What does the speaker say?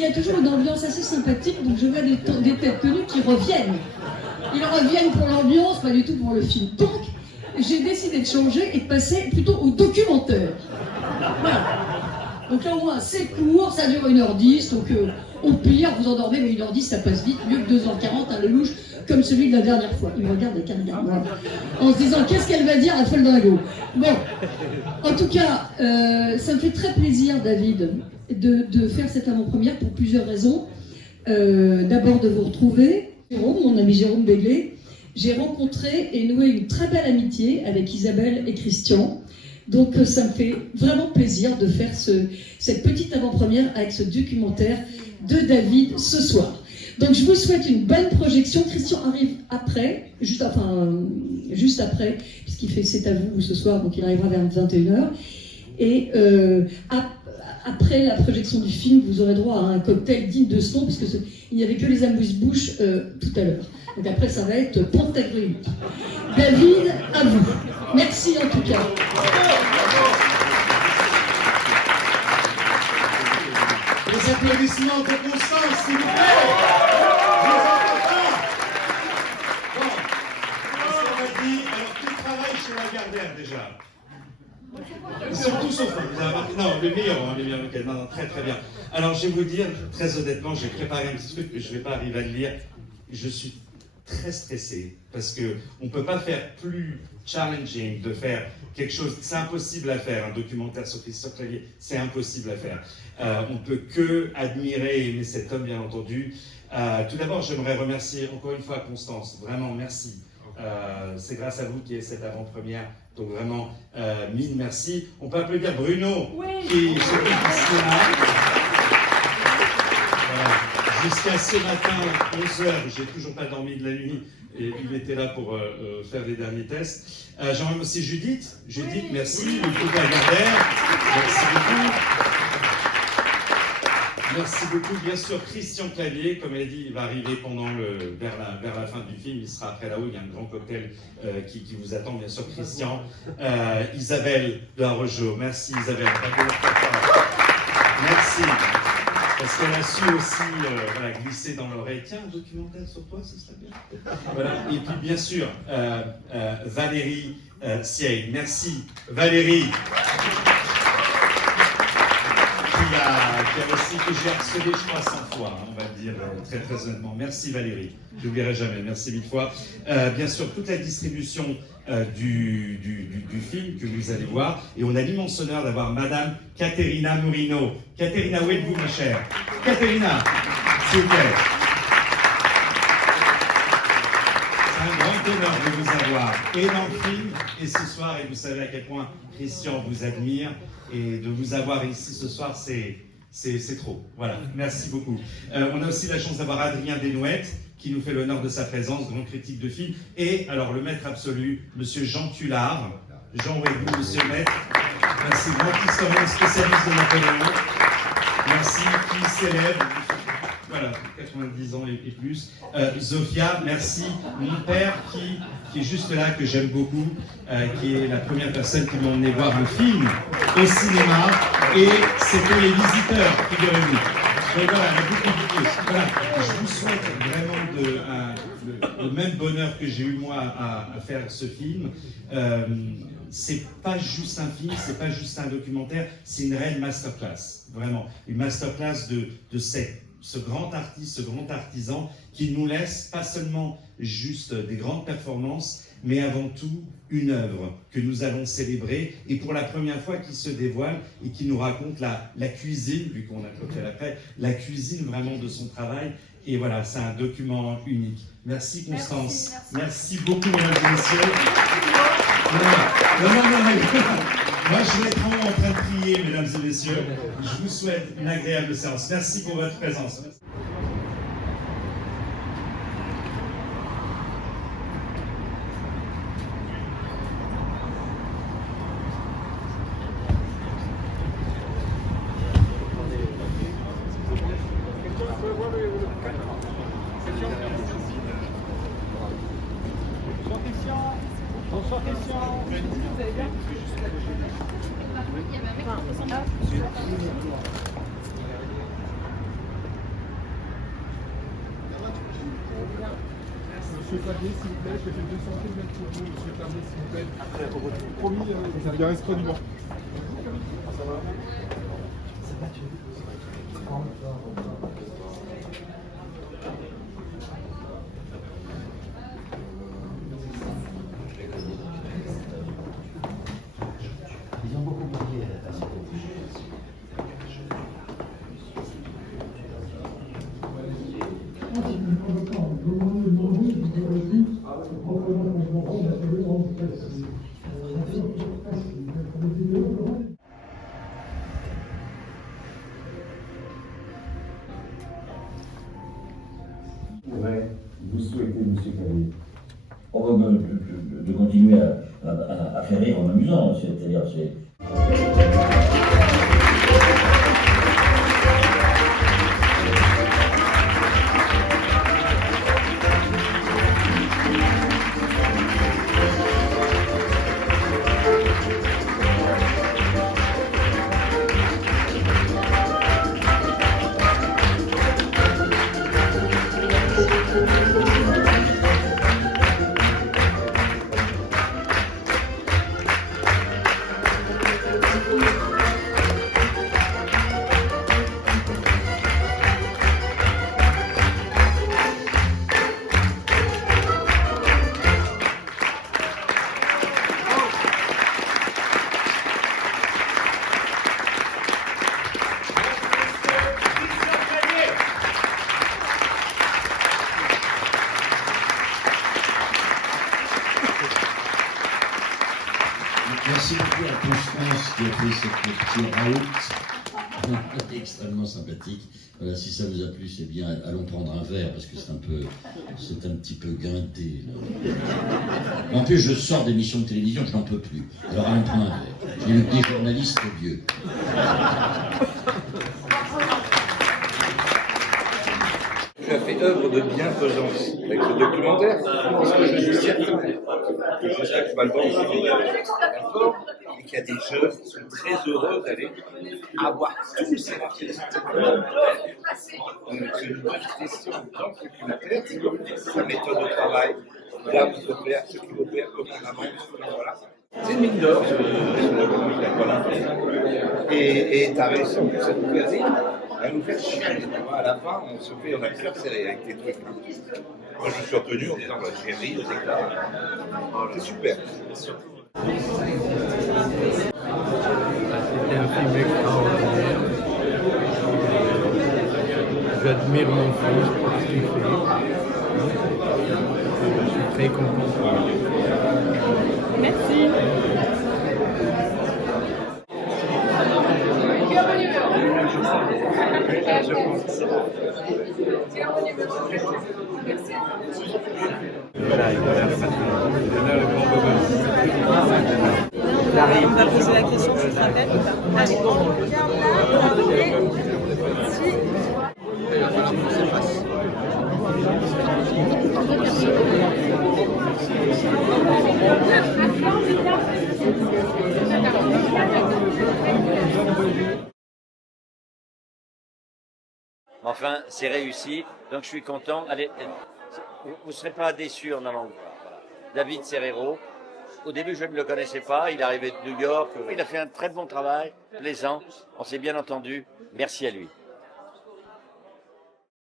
y a toujours une ambiance assez sympathique, donc je vois des têtes tenues qui reviennent. Ils reviennent pour l'ambiance, pas du tout pour le film. Donc, j'ai décidé de changer et de passer plutôt au documentaire. Voilà. Donc là, au moins, c'est court, ça dure 1h10, donc au pire, vous endormez, mais 1h10, ça passe vite, mieux que 2h40, un lelouch comme celui de la dernière fois. Il me regarde avec un regard noir, en se disant, qu'est-ce qu'elle va dire, la folle Drago. Bon, en tout cas, ça me fait très plaisir, David, de faire cette avant-première pour plusieurs raisons. D'abord, de vous retrouver. Jérôme, mon ami Jérôme Béglé, j'ai rencontré et noué une très belle amitié avec Isabelle et Christian. Donc ça me fait vraiment plaisir de faire cette petite avant-première avec ce documentaire de David ce soir. Donc je vous souhaite une bonne projection. Christian arrive après, juste après, puisqu'il fait C'est à vous ce soir, donc il arrivera vers 21h. Et après la projection du film, vous aurez droit à un cocktail digne de ce nom, puisque il n'y avait que les amuse-bouches tout à l'heure. Donc après, ça va être Pantagruélique. David, à vous. Merci en tout cas. Les applaudissements de Constance, s'il vous plaît. Je vous entends pas. Bon, qu'est-ce qu'on m'a dit? Alors, qui travaille chez Lagardère déjà? Ils sont tous au fond. Vous avez remarqué? Non, les meilleurs locaux. Non, très très bien. Alors, je vais vous dire, très honnêtement, j'ai préparé un petit truc que je ne vais pas arriver à le lire. Je suis très stressé parce qu'on ne peut pas faire plus challenging de faire quelque chose. C'est impossible à faire, un documentaire sur Christophe Clavier, c'est impossible à faire. On ne peut que admirer et aimer cet homme, bien entendu. Tout d'abord, j'aimerais remercier encore une fois Constance. Vraiment, merci. C'est grâce à vous qu'il y ait cette avant-première. Donc vraiment, mille merci. On peut applaudir Bruno, oui, qui s'occupe du cinéma. Jusqu'à ce matin, 11h, j'ai toujours pas dormi de la nuit, et il était là pour faire les derniers tests. J'aimerais aussi Judith. Judith, oui, merci. Oui. Le groupe Lagardère, merci beaucoup. Merci beaucoup. Bien sûr, Christian Clavier, comme elle a dit, il va arriver vers la fin du film. Il sera après là-haut. Il y a un grand cocktail qui vous attend, bien sûr, Christian. Isabelle de la Rojo. Merci, Isabelle. Merci. Parce qu'elle a su aussi glisser dans l'oreille. Tiens, un documentaire sur toi, ce serait bien. Voilà. Et puis, bien sûr, Valérie Siey. Merci, Valérie. Qui a aussi, que j'ai harcelé, je crois, 100 fois, on va le dire très très honnêtement. Merci Valérie, je n'oublierai jamais, merci 1000 fois. Bien sûr, toute la distribution du film que vous allez voir, et on a l'immense honneur d'avoir Madame Caterina Murino. Caterina, où êtes-vous, ma chère? Caterina, s'il vous plaît. C'est un grand honneur de vous avoir, et dans le film, et ce soir, et vous savez à quel point Christian vous admire, et de vous avoir ici ce soir, c'est trop. Voilà, merci beaucoup. On a aussi la chance d'avoir Adrien Desnouettes, qui nous fait l'honneur de sa présence, grand critique de film. Et alors, le maître absolu, monsieur Jean Tullard. Jean, où êtes-vous, monsieur le maître? Merci, grand historien spécialiste de Napoléon. Merci, qui célèbre, voilà, 90 ans et plus. Zofia, merci. Mon père, qui est juste là, que j'aime beaucoup, qui est la première personne qui m'a emmené voir le film au cinéma, et c'était Les Visiteurs, figurez-vous. Donc voilà, il y a beaucoup. Voilà, je vous souhaite vraiment le même bonheur que j'ai eu moi à faire ce film. C'est pas juste un film, c'est pas juste un documentaire, c'est une réelle masterclass, vraiment. Une masterclass de ce grand artiste, ce grand artisan qui nous laisse pas seulement juste des grandes performances, mais avant tout une œuvre que nous allons célébrer, et pour la première fois qui se dévoile et qui nous raconte la cuisine, vu qu'on a coupé après, la cuisine vraiment de son travail. Et voilà, c'est un document unique. Merci Constance. Merci beaucoup, mesdames et messieurs. Non. Moi, je vais être vraiment en train de prier, mesdames et messieurs. Je vous souhaite une agréable séance. Merci pour votre présence. Bonsoir Christian. Vous allez bien? Il y avait un mec qui ressemble à... Monsieur Fabier, s'il vous plaît, je fais 200 km pour vous, monsieur Fabier, s'il vous plaît. Après, au retour. Promis, il reste pas du vent. Ça va? Ça va, tu Ils ont beaucoup prié à cette pourrait vous souhaiter, monsieur Calais? On va de continuer à faire rire en amusant, c'est-à-dire c'est. Merci beaucoup à Constance qui a fait cette petite raout extrêmement sympathique. Voilà, si ça vous a plu, c'est bien. Allons prendre un verre parce que c'est un petit peu guindé. Là. En plus, je sors d'émissions de télévision, je n'en peux plus. Alors allons prendre un verre. J'ai eu des journalistes vieux. Tu as fait œuvre de bienfaisance avec ce documentaire, parce que je suis certain que j'espère que tu vas le voir aussi et qu'il y a des jeunes qui sont très heureux d'aller avoir tous ces artistes. C'est une bonne question dans le documentaire, c'est sa méthode de travail, là où il faut faire, ce qu'il faut faire, comment on avance, voilà. C'est une mine d'or, et tu as réussi en plus à nous faire rire, à nous faire chialer. À la fin, on a le cœur serré avec tes trucs. Moi, je me suis retenu en disant, j'ai ri aux éclats. C'est super. C'était un film extraordinaire. J'admire mon fils pour ce qu'il fait. Je suis très content. Merci. Voilà, il a l'air le grand bonheur. On va poser la question, tu te rappelles ou pas? Allez, Enfin, c'est réussi, donc je suis content. Allez, vous ne serez pas déçus en allant le voir. Voilà. David Serrero, au début je ne le connaissais pas, il est arrivé de New York, il a fait un très bon travail, plaisant, on s'est bien entendu, merci à lui.